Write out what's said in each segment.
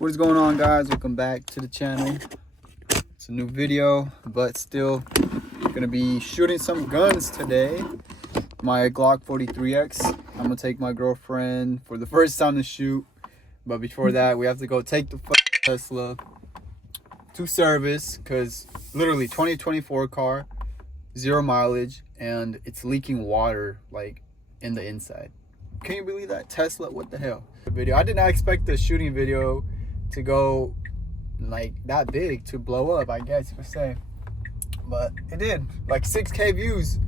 What is going on, guys? Welcome back to the channel. It's a new video, but still gonna be shooting some guns today. My GLOCK 43x. I'm gonna take my girlfriend for the first time to shoot, but before that we have to go take the Tesla to service, because literally 2024 car, 0 mileage, and it's leaking water like in the inside. Can you believe that? Tesla, what the hell? The video, I did not expect the shooting video to go like that big, to blow up, I guess you could say, but it did. Like 6K views.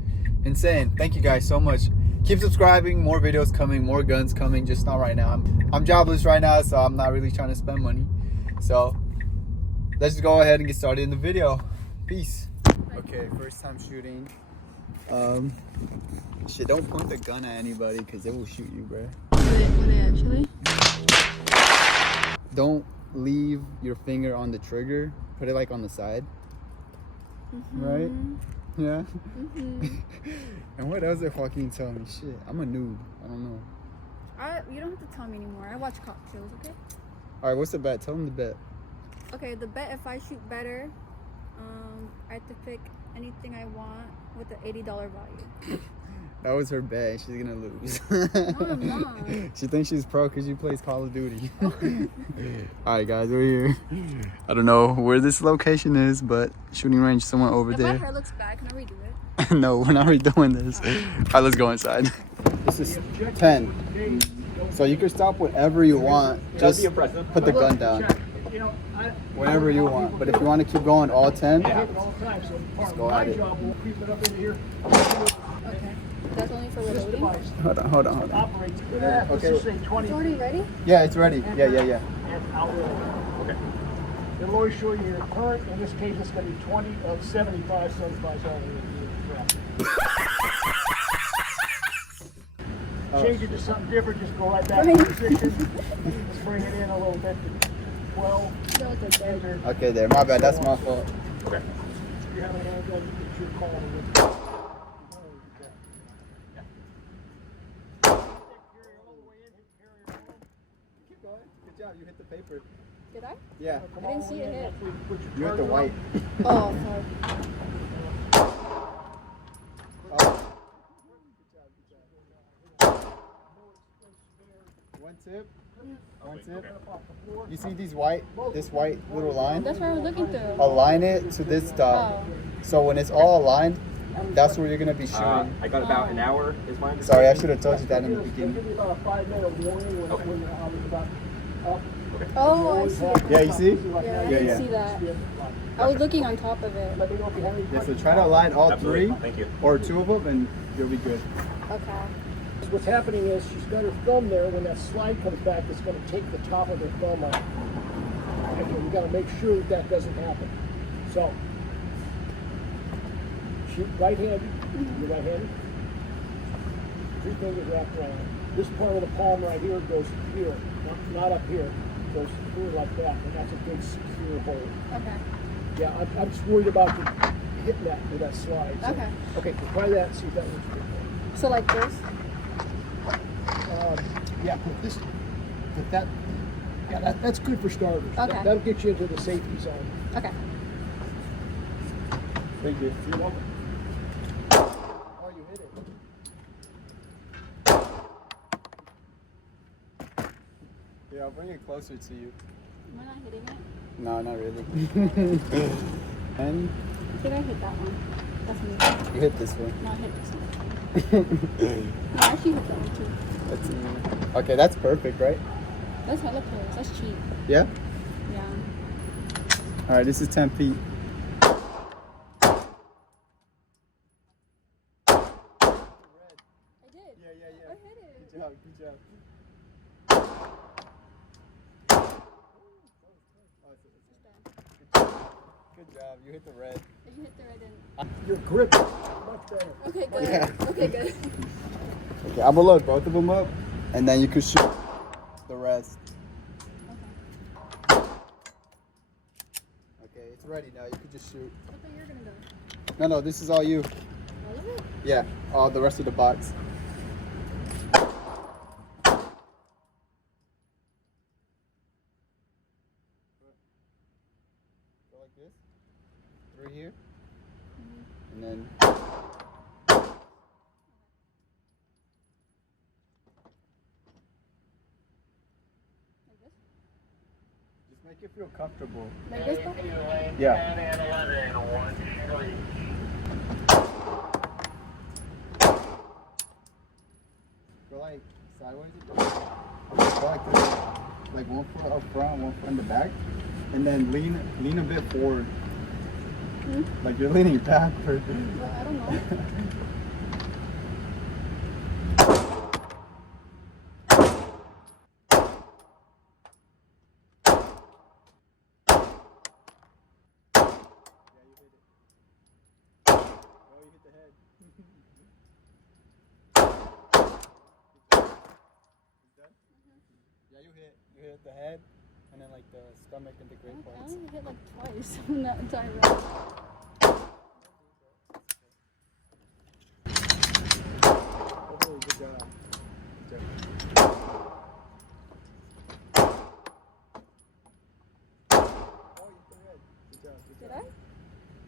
Insane. Thank you guys so much. Keep subscribing, more videos coming, more guns coming, just not right now. I'm jobless right now, so I'm not really trying to spend money. So let's just go ahead and get started in the video. Peace. Okay, first time shooting. Shit, don't point the gun at anybody because they will shoot you, bro. Will they actually? Don't leave your finger on the trigger. Put it like on the side. Right? Yeah. And what else did Joaquin tell me? Shit, I'm a noob. I don't know. You don't have to tell me anymore. I watch cocktails, okay? All right, what's the bet? Tell him the bet. Okay, the bet, if I shoot better, I have to pick anything I want with the $80 value. That was her bet. She's gonna lose. No, I'm not. She thinks she's pro because she plays Call of Duty. All right, guys, we're here. I don't know where this location is, but shooting range somewhere over there. If my hair looks bad, can I redo it? No, we're not redoing this. All right, let's go inside. This is 10. So you can stop whatever you want. Just put the gun down. Whatever you want. But if you want to keep going all 10, just go at it. Okay. That's only for reloading? Hold on. Okay. It's already ready? Yeah, it's ready. Yeah. Okay. It'll always show you your current. In this case, it's going to be 20 of 75, 75 all the way. Change it to something different, just go right back to position. Just bring it in a little bit to 12. Okay, there. My bad. That's my fault. Okay. If you have a handgun, it's your call. Good job, you hit the paper. Did I? Yeah. I didn't see it hit. You hit the white. Oh, sorry. One tip. You see this white little line? That's what I was looking through. Align it to this dot. Oh. So when it's all aligned, that's where you're gonna be shooting. I got about an hour, is my understanding. Sorry, I should have told you that in the beginning. Give you about a 5-minute warning when you're about up. Oh, I see it. Yeah, you see? Yeah, I didn't see that. I was looking on top of it. Let me know if you have any Yeah, so try to align all Absolutely. three Thank you. or 2 of them and you'll be good. Okay. What's happening is she's got her thumb there. When that slide comes back, it's going to take the top of her thumb out. Okay, we got to make sure that that doesn't happen. So, shoot right-handed. You're right-handed. 3 fingers wrapped around. This part of the palm right here goes here, not up here. It goes through like that, and that's a good secure hold. Okay. Yeah, I'm just worried about you hitting that with that slide. So, Okay. Okay, so try that and see if that works good. So like this? Yeah, put this, put that, yeah, that's good for starters. Okay. That'll get you into the safety zone. Okay. Thank you. You're welcome. Oh, you hit it. Yeah, I'll bring it closer to you. Am I not hitting it? No, not really. And I think I hit that one. That's me. you hit this one. No, I hit this one. No, I actually hit that one too. That's okay, that's perfect, right? That's hella close. That's cheap. Yeah? Yeah. All right, this is 10 feet. I did. Yeah. I hit it. Good job. Good job, you hit the red. If you hit the red end. Your grip is much better. Okay, good. Yeah. Okay, good. Okay, I'm gonna load both of them up, and then you can shoot the rest. Okay, it's ready now. You can just shoot. I thought you were gonna go. No, this is all you. All of it? Yeah, all the rest of the box. And then just make it feel comfortable. Like this though? Yeah. Go like sideways. Go like this. Like one foot up front, one foot in the back. And then lean a bit forward. Like you're leaning backward. Well, I don't know. Yeah, you hit the head, and then like the stomach and the great I points. only hit like twice in that entire round. Oh, good job. Good job. Oh, you hit the red. Good job. Good Did job. I?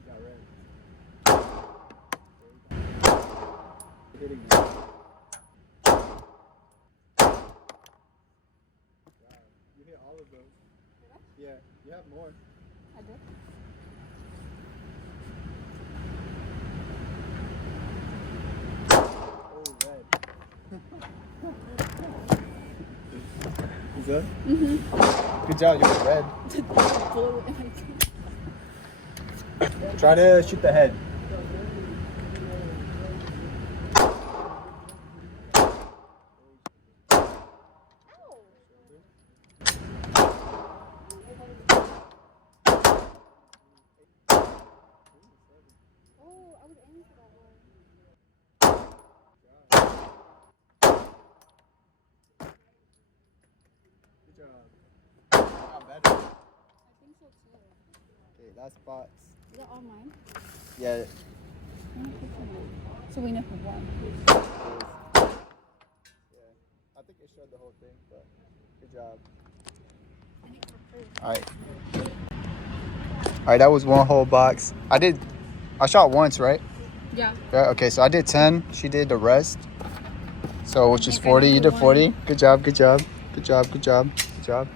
Got red. Hitting it. You hit all of those. Did I? Yeah, you have more. I did. Oh, red. Is that? Good job, you hit red. Blew it in my teeth. Try to shoot the head. Oh, I was aiming for that one. Good job. Not better. I think so too. Okay, last spots. Is that all mine? Yeah. So we know who won. Yeah. I think it showed the whole thing, but good job. Alright. Alright, that was one whole box. I shot once, right? Yeah. Yeah, okay, so I did 10. She did the rest. So, which is think I 40. did You the did 40. one. Good job, good job. Good job, good job. Good job.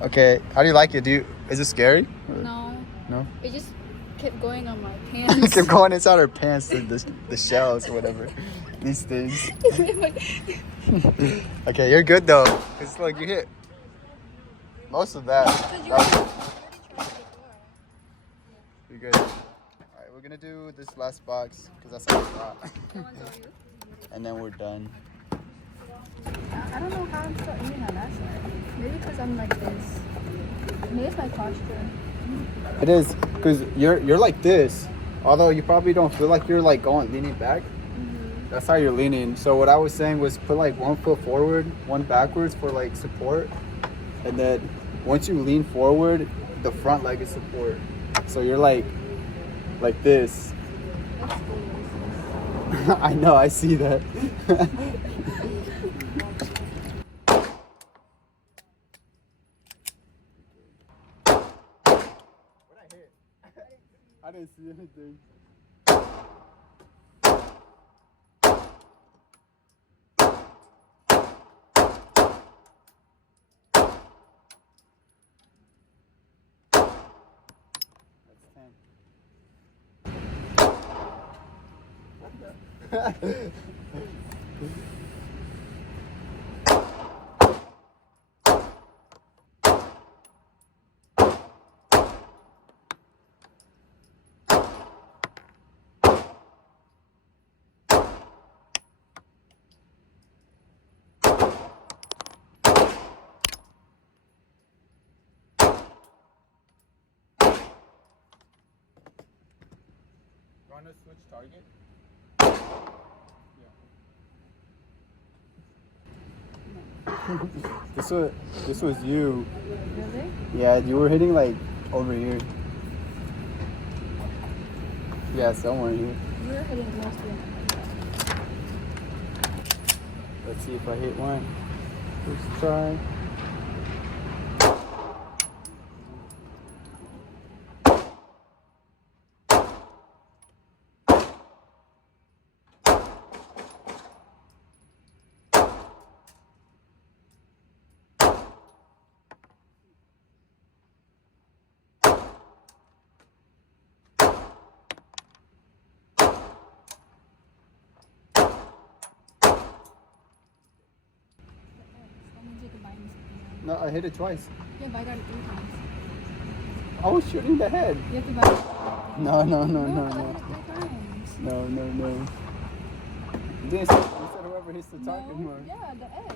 Okay, how do you like it? Is it scary? No. No? It just kept going on my It pants. kept going inside her pants, the shells or whatever. These things. Okay, you're good though. Cause look, you hit most of that. You're good. Alright, we're gonna do this last box because that's all we got. And then we're done. I don't know how I'm still aiming on that side. Maybe because I'm like this. Maybe it's my posture. It is, because you're like this. Although you probably don't feel like you're like leaning back. That's how you're leaning. So what I was saying was put like one foot forward, one backwards for like support. And then once you lean forward, the front leg is support. So you're like this. I know, I see that. I didn't see anything. That's 10. Want to switch target? Yeah. This was you. Really? Yeah, you were hitting like over here. Yeah, somewhere here. You were hitting mostly. Let's see if I hit one. Let's try. No, I hit it twice. Yeah, but I got it 3 times. I was shooting the head. You have to buy it. No. I hit it 3 times. No. You didn't say, you said whoever hits the target more. Yeah, the eggs.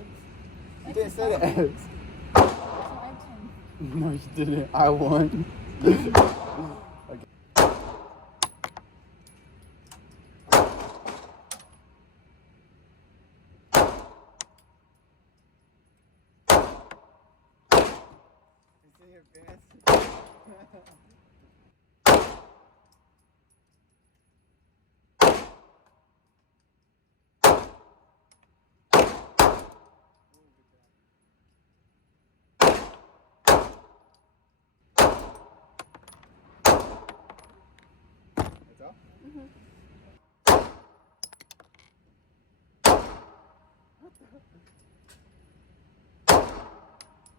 You didn't say the eggs. So I have 10. No, you didn't. I won. Okay. You see your pants?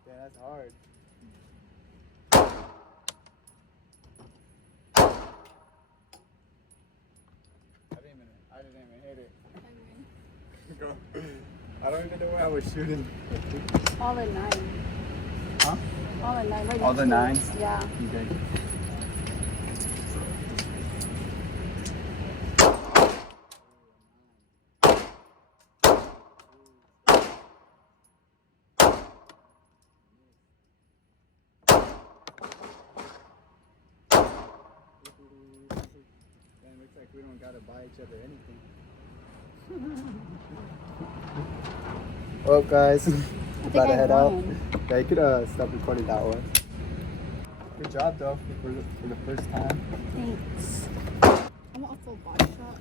Yeah, that's hard. I didn't even hit it. I don't even know where I was shooting. All at 9. Huh? All at 9. Right All the next to 9s? it. Yeah. Okay. Looks like we don't gotta buy each other anything. Well, guys, about to head out. Yeah, you could stop recording that one. Good job, though, for the first time. Thanks. I want a full body shot.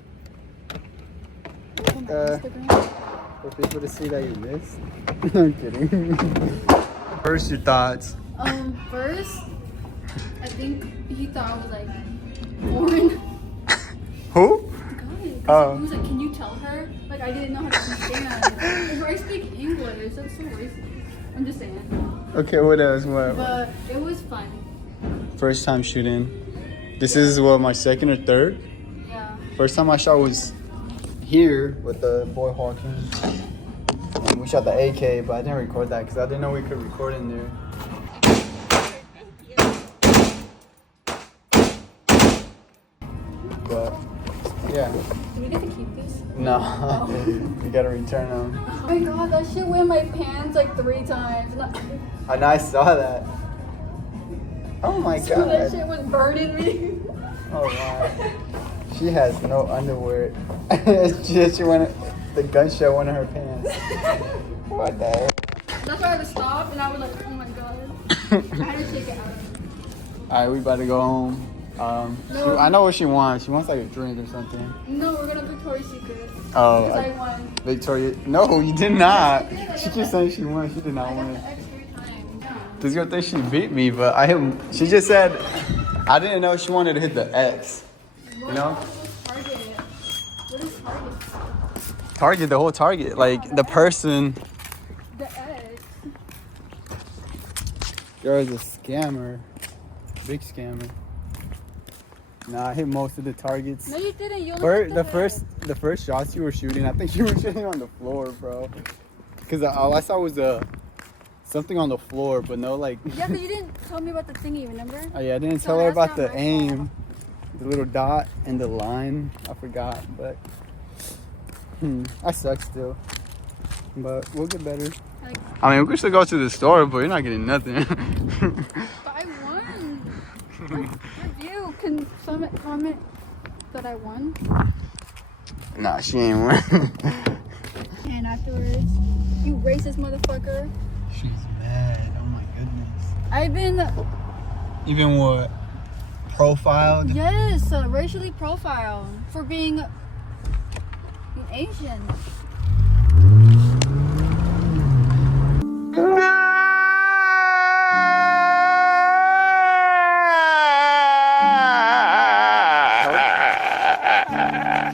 On my Instagram. For people to see that you missed. I'm kidding. First, your thoughts. First, I think he thought I was like foreign. Who? Oh. He was like, can you tell her? Like, I didn't know how to understand. Like, I speak English. That's so racist. I'm just saying. Okay, what else? What? But it was fun. First time shooting. This is what, my second or third? Yeah. First time I shot was here with the boy Hawkins. And we shot the AK, but I didn't record that because I didn't know we could record in there. But yeah. Do we get to keep these? No, you gotta return them. Oh my god, that shit went in my pants like 3 times. And I saw that. Oh my So god. that shit was burning me. Oh wow. She has no underwear. she went. The gunshot went in her pants. What the heck? That's why I had to stop, and I was like, oh my god. I had to take it out. Alright, we about to go home. No. I know what she wants. She wants like a drink or something. No, we're gonna Victoria's Secret. Oh, Because I won. Victoria. No, you did not. She just said she won. She did not I got win. the extra time. Yeah. This girl thinks she beat me, but she just said, I didn't know she wanted to hit the X. You know? Target. What is Target? Target, the whole target. Like the person. The X. Girl is a scammer. Big scammer. Nah, I hit most of the targets. No, you didn't. You only hit The first shots you were shooting, I think you were shooting on the floor, bro. Cause all I saw was something on the floor, but no like. Yeah, but you didn't tell me about the thingy, remember? Oh yeah, I didn't So tell her that's about not the my aim, fault. the little dot and the line. I forgot, but I suck still. But we'll get better. Like, I mean, we could still go to the store, but you're not getting nothing. but I won. Review. Can someone comment that I won? Nah, she ain't win. And afterwards, you racist motherfucker. She's mad. Oh my goodness. I've been, Even what? Profiled? yes, racially profiled for being Asian.